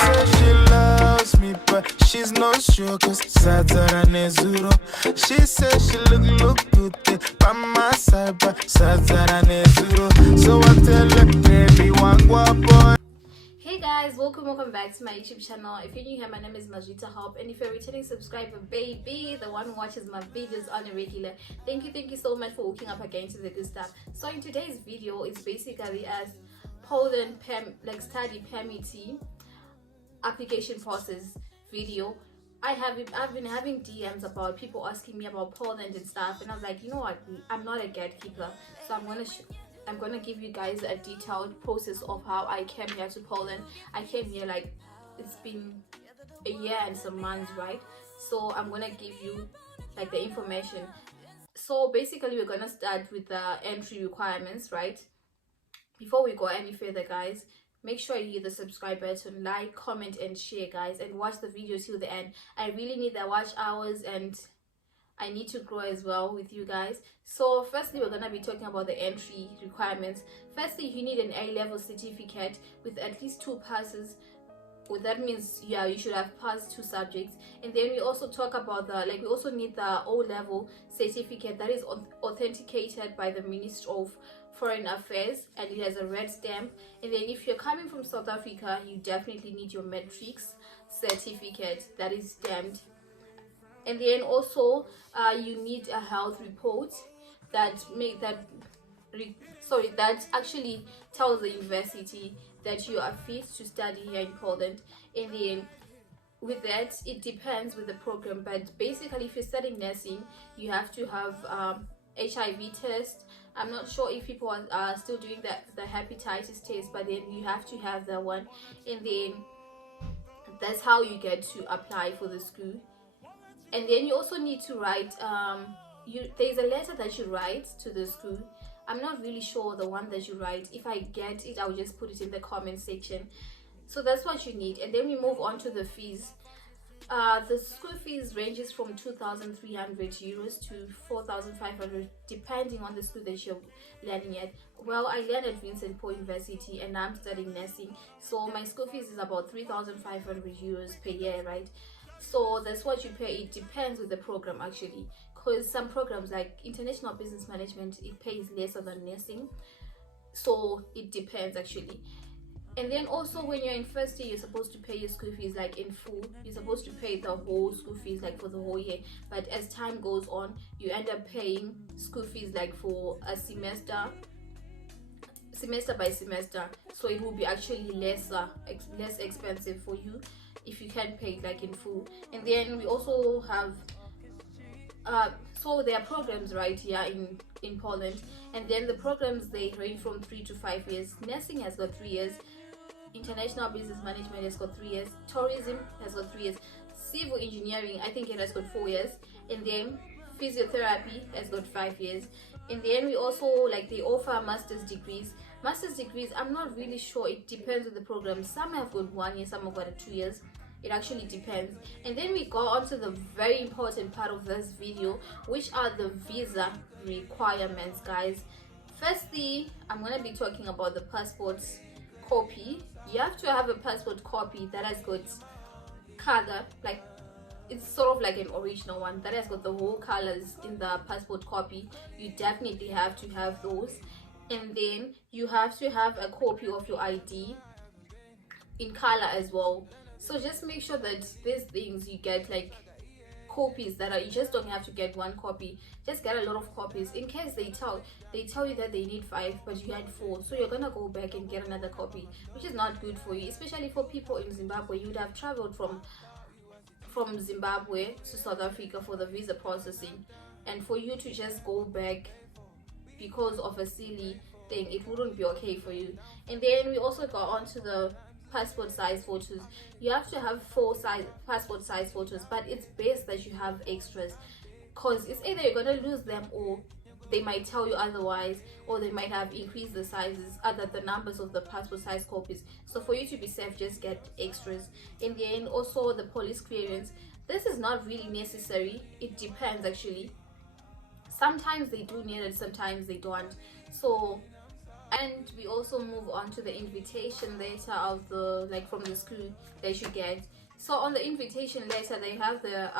says she loves me, but she's not sure, cause Satara Nezuro. She says she look good by my side, but Satara Nezuro. So I tell her, baby, one boy. Hey guys, welcome back to my YouTube channel. If you're new here, my name is mhiripirimazvitah, and if you're a returning subscriber, baby, the one who watches my videos on a regular, thank you so much for hooking up again to the good stuff. So in today's video, it's basically as Poland study permittee application process video. I've been having DMs about people asking me about Poland and stuff, and I was like, you know what, I'm not a gatekeeper, so I'm gonna give you guys a detailed process of how I came here to Poland. I came here like it's been a year and some months, right? So I'm gonna give you like the information. So basically we're gonna start with the entry requirements, right? Before we go any further, guys, make sure you hit the subscribe button, like, comment and share, guys, and watch the video till the end. I really need the watch hours and I need to grow as well with you guys. So firstly, we're gonna be talking about the entry requirements. Firstly, you need an A-level certificate with at least 2 passes. Well, that means you should have passed 2 subjects. And then we also talk about we also need the O-level certificate that is authenticated by the Ministry of Foreign Affairs, and it has a red stamp. And then if you're coming from South Africa, you definitely need your matrix certificate that is stamped. And then also you need a health report that actually tells the university that you are fit to study here in Poland. And then with that, it depends with the program, but basically if you're studying nursing, you have to have HIV test. I'm not sure if people are still doing the hepatitis test, but then you have to have that one. And then that's how you get to apply for the school. And then you also need to write there's a letter that you write to the school. I'm not really sure the one that you write. If I get it, I'll just put it in the comment section. So that's what you need. And then we move on to the fees. The school fees ranges from 2,300 euros to 4,500 depending on the school that you're learning at. Well, I learn at Vincent Po University and I'm studying nursing, so my school fees is about 3,500 euros per year, right? So that's what you pay. It depends with the program actually, because some programs like international business management, it pays lesser than nursing, so it depends actually. And then also when you're in first year, you're supposed to pay your school fees like in full. You're supposed to pay the whole school fees like for the whole year, but as time goes on, you end up paying school fees like for a semester by semester, so it will be actually less expensive for you if you can pay it like in full. And then we also have so there are programs right here in Poland, and then the programs, they range from 3 to 5 years. Nursing has got 3 years, international business management has got 3 years, tourism has got 3 years, civil engineering, I think it has got 4 years, and then physiotherapy has got 5 years. And then we also they offer master's degrees. I'm not really sure, it depends on the program. Some have got 1 year, some have got 2 years. It actually depends. And then we go on to the very important part of this video, which are the visa requirements, guys. Firstly, I'm going to be talking about the passport copy. You have to have a passport copy that has got color, like it's sort of like an original one that has got the whole colors in the passport copy. You definitely have to have those. And then you have to have a copy of your ID in color as well. So just make sure that these things you get like copies you just don't have to get 1 copy, just get a lot of copies in case they tell you that they need 5 but you had 4, so you're gonna go back and get another copy, which is not good for you, especially for people in Zimbabwe. You would have traveled from Zimbabwe to South Africa for the visa processing, and for you to just go back because of a silly thing, it wouldn't be okay for you. And then we also got on to the passport size photos. You have to have 4 passport size photos, but it's best that you have extras, because it's either you're gonna lose them or they might tell you otherwise, or they might have increased the sizes, the numbers of the passport size copies. So for you to be safe, just get extras. And then also the police clearance. This is not really necessary, it depends actually. Sometimes they do need it, sometimes they don't. So And we also move on to the invitation letter of the, like, from the school that you get. So on the invitation letter, they have the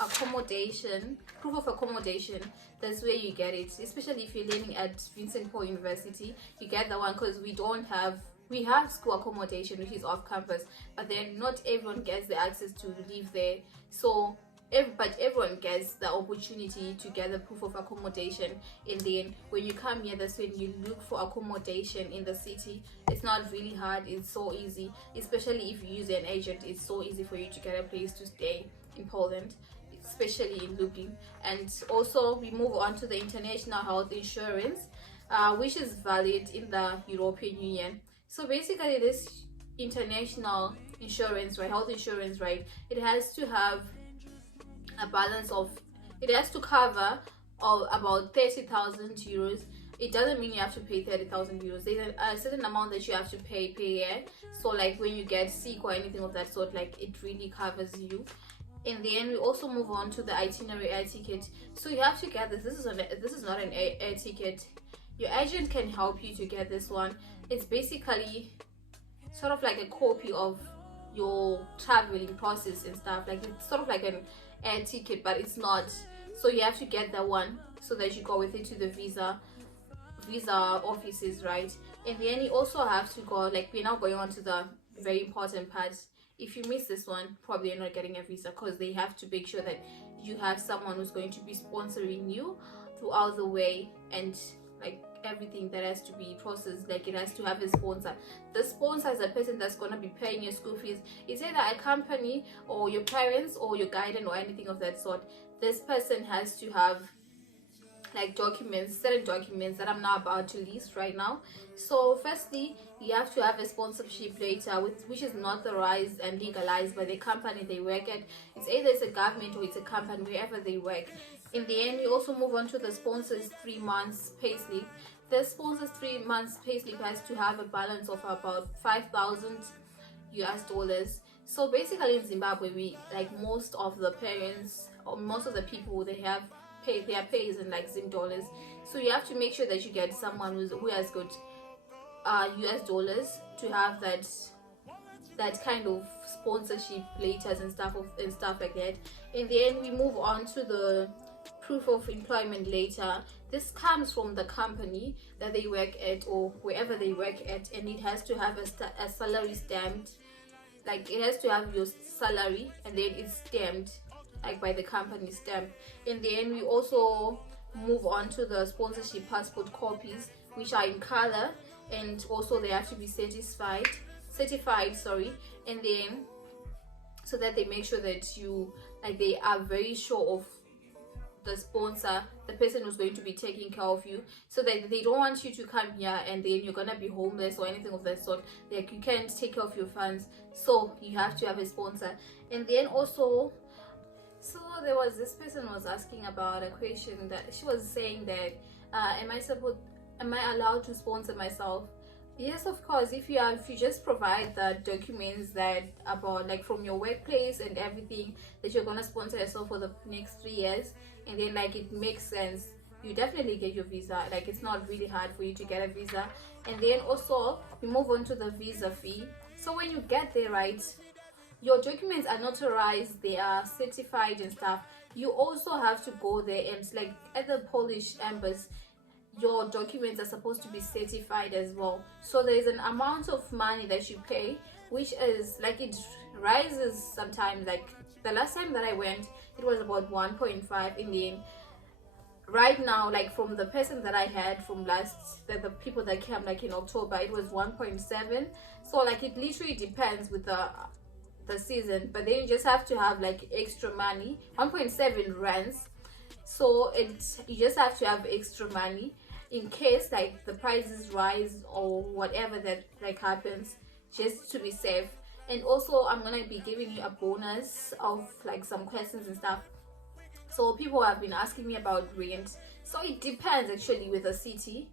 accommodation, proof of accommodation. That's where you get it, especially if you're learning at Vincent Paul University. You get the one, because we have school accommodation which is off campus, but then not everyone gets the access to live there. So but everyone gets the opportunity to get the proof of accommodation. And then when you come here, that's when you look for accommodation in the city. It's not really hard, it's so easy, especially if you use an agent. It's so easy for you to get a place to stay in Poland, especially in Lublin. And also we move on to the international health insurance, which is valid in the European Union. So basically this international insurance, right, health insurance, right, it has to have a balance of, it has to cover of about 30,000 euros. It doesn't mean you have to pay 30,000 euros. There's a certain amount that you have to pay per year. So like when you get sick or anything of that sort, like it really covers you. In the end, we also move on to the itinerary air ticket. So you have to get this. This is not an air ticket. Your agent can help you to get this one. It's basically sort of like a copy of your traveling process and stuff. Like it's sort of like an air ticket, but it's not. So you have to get that one so that you go with it to the visa offices, right? And then you also have to go, like, we're now going on to the very important part. If you miss this one, probably you're not getting a visa, because they have to make sure that you have someone who's going to be sponsoring you throughout the way, and like everything that has to be processed. Like it has to have a sponsor. The sponsor is a person that's going to be paying your school fees. It's either a company or your parents or your guardian or anything of that sort. This person has to have like certain documents that I'm not about to list right now. So firstly, you have to have a sponsorship letter which is authorized and legalized by the company they work at. It's either it's a government or it's a company, wherever they work. In the end, you also move on to the sponsor's 3 months payslip. The sponsor's 3 months payslip has to have a balance of about 5,000 US dollars. So basically in Zimbabwe, we, like, most of the parents or most of the people, they have their pay is in like Zim dollars. So you have to make sure that you get someone who has got US dollars to have that kind of sponsorship letters and stuff like that. In the end, we move on to the proof of employment letter. This comes from the company that they work at or wherever they work at, and it has to have a salary stamped. Like it has to have your salary, and then it's stamped like by the company stamp. In the end, we also move on to the sponsorship passport copies, which are in color, and also they have to be certified, and then so that they make sure that you, like, they are very sure of the sponsor, the person who's going to be taking care of you, so that they don't want you to come here and then you're gonna be homeless or anything of that sort. Like you can't take care of your funds, so you have to have a sponsor. And then also, so there was this person was asking about a question that she was saying that am I allowed to sponsor myself? Yes, of course. If you just provide the documents that about, like, from your workplace and everything, that you're gonna sponsor yourself for the next 3 years, and then like it makes sense, you definitely get your visa. Like it's not really hard for you to get a visa. And then also we move on to the visa fee. So when you get there, right, your documents are notarized, they are certified and stuff. You also have to go there and, like, at the Polish embassy, your documents are supposed to be certified as well. So there is an amount of money that you pay, which is like, it rises sometimes. Like the last time that I went, it was about 1.5 in the end. Right now, like from the person that I had from the people that came like in October, it was 1.7. So like it literally depends with the season, but then you just have to have like extra money. 1.7 rands, so you just have to have extra money in case like the prices rise or whatever that like happens, just to be safe. And also I'm gonna be giving you a bonus of like some questions and stuff. So people have been asking me about rent. So it depends actually with the city.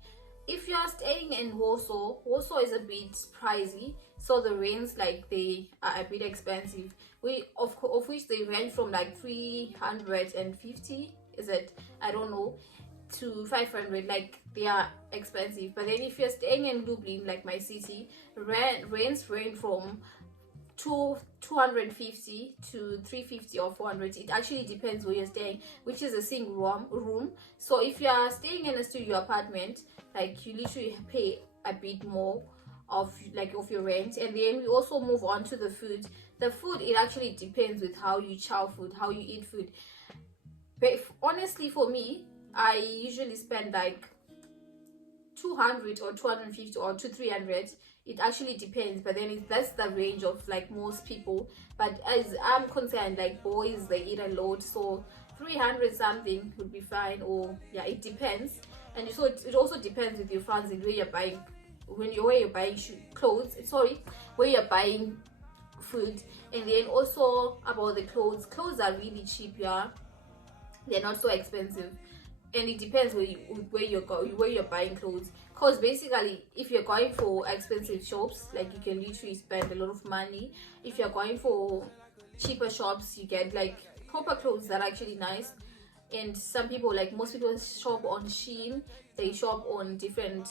If you are staying in Warsaw is a bit pricey, so the rents, like, they are a bit expensive. Of which they range from like 350, is it? I don't know. to 500, like they are expensive. But then if you're staying in Lublin, like my city, rents range from 250 to 350 or 400. It actually depends where you're staying, which is a single room. So if you are staying in a studio apartment, like you literally pay a bit more of your rent. And then we also move on to the food. The food, it actually depends with how you chow food, how you eat food. But honestly, for me, I usually spend like 200 or 250 or to 300. It actually depends, but then that's the range of like most people. But as I'm concerned, like boys, they eat a lot, so 300 something would be fine. Or yeah, it depends. And so it also depends with your funds and where you're buying, where you're buying clothes, where you're buying food. And then also about the clothes are really cheap. Yeah, they're not so expensive. And it depends where you're buying clothes. Because basically, if you're going for expensive shops, like you can literally spend a lot of money. If you're going for cheaper shops, you get like proper clothes that are actually nice. And some people, like most people, shop on Shein. They shop on different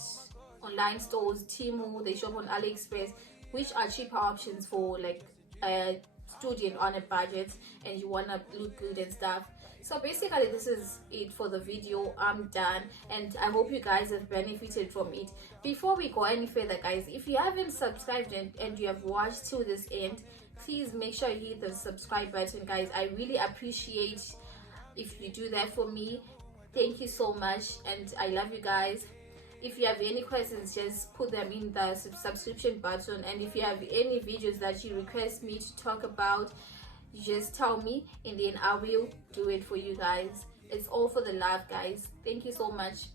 online stores, Temu. They shop on AliExpress, which are cheaper options for like a student on a budget and you wanna look good and stuff. So basically, this is it for the video. I'm done, and I hope you guys have benefited from it. Before we go any further, guys, if you haven't subscribed and you have watched till this end, please make sure you hit the subscribe button, guys. I really appreciate if you do that for me. Thank you so much, and I love you guys. If you have any questions, just put them in the subscription button. And if you have any videos that you request me to talk about, you just tell me, and then I will do it for you guys. It's all for the love, guys. Thank you so much.